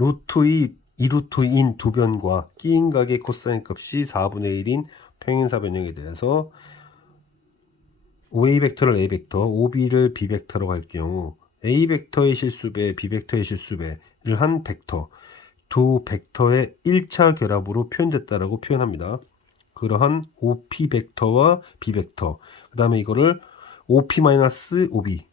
루트 2, 2루트 2인 두 변과 끼인 각의 코사인 값이 4분의 1인 평행사 변형에 대해서 OA 벡터를 A 벡터, OB를 B 벡터로 할 경우 A 벡터의 실수배, B 벡터의 실수배를 한 벡터 두 벡터의 1차 결합으로 표현됐다라고 표현합니다. 그러한 OP 벡터와 B 벡터 그 다음에 이거를 OP-OB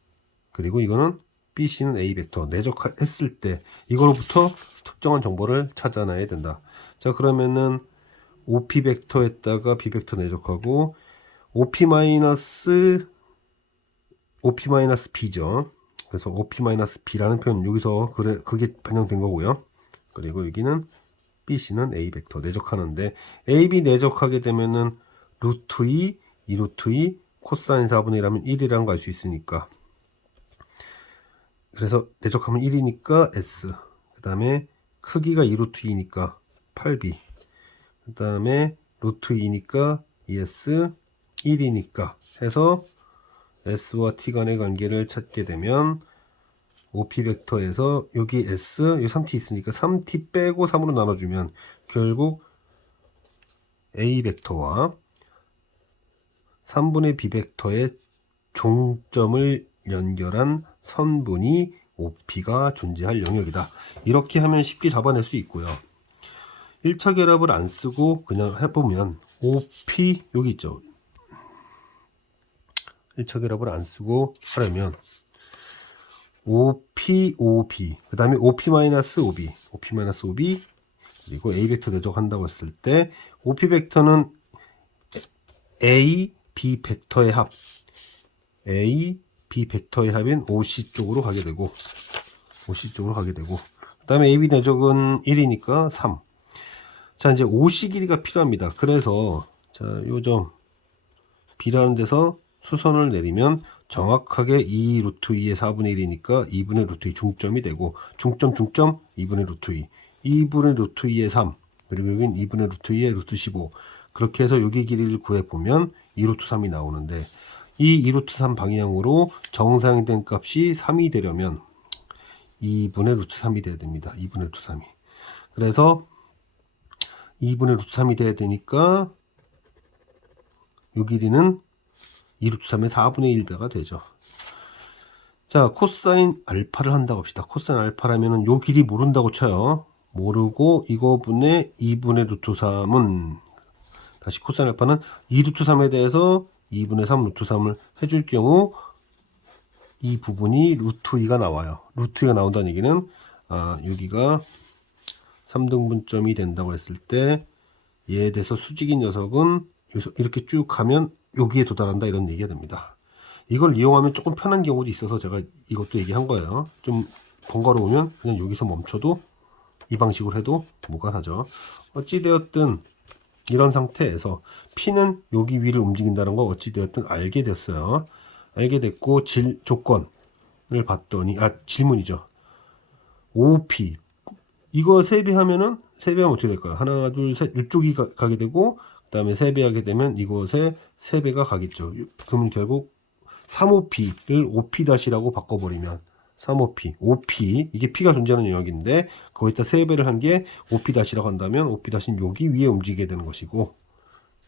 그리고 이거는 BC는 A 벡터 내적했을 때 이거로부터 특정한 정보를 찾아내야 된다. 자 그러면은 OP 벡터에다가 B 벡터 내적하고 OP 마이너스 OP 마이너스 B죠. 그래서 OP 마이너스 B라는 표현 여기서 그래 그게 반영된 거고요. 그리고 여기는 BC는 A 벡터 내적하는데 AB 내적하게 되면은 루트 2, 2 루트 2 코사인 4분의 1하면 1이라는 거알수 있으니까 그래서 내적하면 1이니까 S. 그 다음에 크기가 2 루트 2니까 8B 그 다음에 루트 2니까 ES 1이니까. 해서 S와 T 간의 관계를 찾게 되면 OP 벡터에서 여기 S, 여기 3T 있으니까 3T 빼고 3으로 나눠주면 결국 A 벡터와 3분의 B 벡터의 종점을 연결한 선분이 OP가 존재할 영역이다. 이렇게 하면 쉽게 잡아낼 수 있고요. 1차 결합을 안 쓰고 그냥 해보면 OP 여기 있죠. 1차 결합을 안 쓰고 하려면 OP, OB, 그 다음에 OP-OB, OP-OB, 그리고 A 벡터 내적한다고 했을 때 OP 벡터는 A, B 벡터의 합, A, B 벡터의 합인 OC 쪽으로 가게 되고, OC 쪽으로 가게 되고, 그 다음에 AB 내적은 1이니까 3. 자, 이제 OC 길이가 필요합니다. 그래서, 자, 요점 B라는 데서 수선을 내리면 정확하게 2 루트 2의 4분의 1이니까 2분의 루트 2 중점이 되고 중점 중점 2분의 루트 2 2분의 루트 2의 3 그리고 여긴 2분의 루트 2의 루트 15 그렇게 해서 여기 길이를 구해보면 2 루트 3이 나오는데 이 2 루트 3 방향으로 정상이 된 값이 3이 되려면 2분의 루트 3이 돼야 됩니다 2분의 루트 3이 그래서 2분의 루트 3이 돼야 되니까 이 길이는 2루트 3의 4분의 1배가 되죠. 자, 코사인 알파를 한다고 합시다. 코사인 알파라면은 요 길이 모른다고 쳐요. 모르고 이거 분의 2분의 루트 3은 다시 코사인 알파는 2루트 3에 대해서 2분의 3 루트 3을 해줄 경우 이 부분이 루트 2가 나와요. 루트 2가 나온다는 얘기는 아, 여기가 3등분점이 된다고 했을 때 얘에 대해서 수직인 녀석은 여기서 이렇게 쭉 가면 여기에 도달한다 이런 얘기가 됩니다. 이걸 이용하면 조금 편한 경우도 있어서 제가 이것도 얘기한 거예요. 좀 번거로우면 그냥 여기서 멈춰도 이 방식으로 해도 무관하죠. 어찌되었든 이런 상태에서 P는 여기 위를 움직인다는 거 어찌되었든 알게 됐어요. 알게 됐고 질 조건을 봤더니 아 질문이죠. OP 이거 세배하면은 세배하면 어떻게 될까요? 하나 둘셋 이쪽이 가, 가게 되고 그 다음에 세배하게 되면 이곳에 세배가 가겠죠. 그러면 결국 3OP를 OP-라고 바꿔버리면 3OP, OP 이게 P가 존재하는 영역인데 거기다 세배를 한 게 OP-라고 한다면 OP-는 여기 위에 움직이게 되는 것이고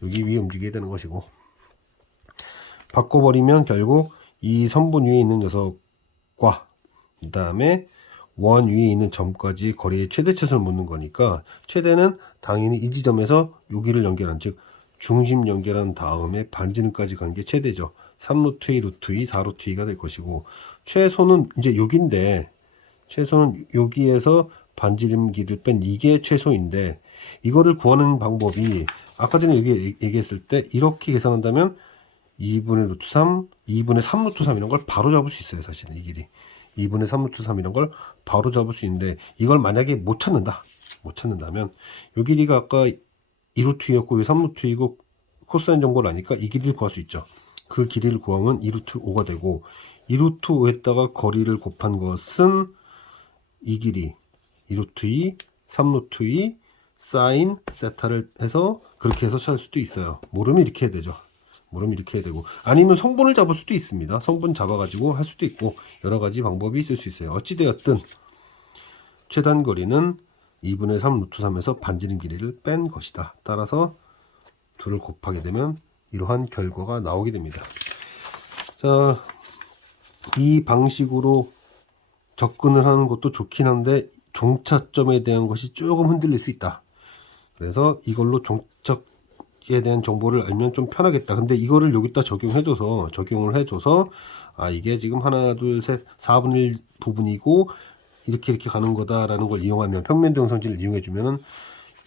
여기 위에 움직이게 되는 것이고. 바꿔버리면 결국 이 선분 위에 있는 녀석과 그 다음에 원 위에 있는 점까지 거리의 최대치를 묻는 거니까 최대는 당연히 이 지점에서 여기를 연결한 즉 중심 연결한 다음에 반지름까지 간 게 최대죠. 3루트 2, 루트 2, 4루트 2가 될 것이고 최소는 이제 여기인데 최소는 여기에서 반지름 길이를 뺀 이게 최소인데 이거를 구하는 방법이 아까 전에 여기 얘기했을 때 이렇게 계산한다면 2분의 루트 3, 2분의 3 루트 3 이런 걸 바로 잡을 수 있어요 사실은 이 길이 2분의 3루트 3 이런 걸 바로 잡을 수 있는데 이걸 만약에 못 찾는다 못 찾는다면 요 길이가 아까 2루트였고 3루트이고 코사인 정보를 아니까 이 길이를 구할 수 있죠 그 길이를 구하면 2루트 5가 되고 2루트 5에다가 거리를 곱한 것은 이 길이 2루트 2 3루트 2 사인 세타를 해서 그렇게 해서 찾을 수도 있어요 모르면 이렇게 해야 되죠 물음 이렇게 해야 되고 아니면 성분을 잡을 수도 있습니다. 성분 잡아가지고 할 수도 있고 여러 가지 방법이 있을 수 있어요. 어찌되었든 최단 거리는 2분의 3 루트 3에서 반지름 길이를 뺀 것이다. 따라서 둘을 곱하게 되면 이러한 결과가 나오게 됩니다. 자, 이 방식으로 접근을 하는 것도 좋긴 한데 종착점에 대한 것이 조금 흔들릴 수 있다. 그래서 이걸로 종착에 대한 정보를 알면 좀 편하겠다. 근데 이거를 여기다 적용해줘서 적용을 해줘서 아 이게 지금 하나 둘 셋 4분의 1 부분이고 이렇게 이렇게 가는 거다라는 걸 이용하면 평면도 형성지를 이용해 주면은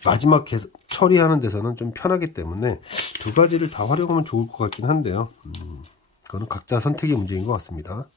마지막 개, 처리하는 데서는 좀 편하기 때문에 두 가지를 다 활용하면 좋을 것 같긴 한데요. 음, 그거는 각자 선택의 문제인 것 같습니다.